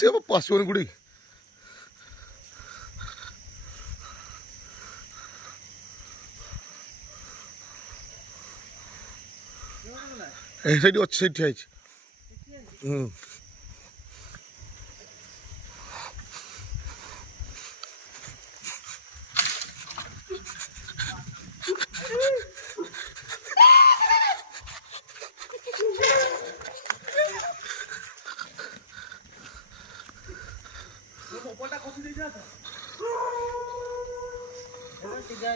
Se passou no guri. Ready হচ্ছে ঠিক আছে Kota kopi dia tu. Ada tiga.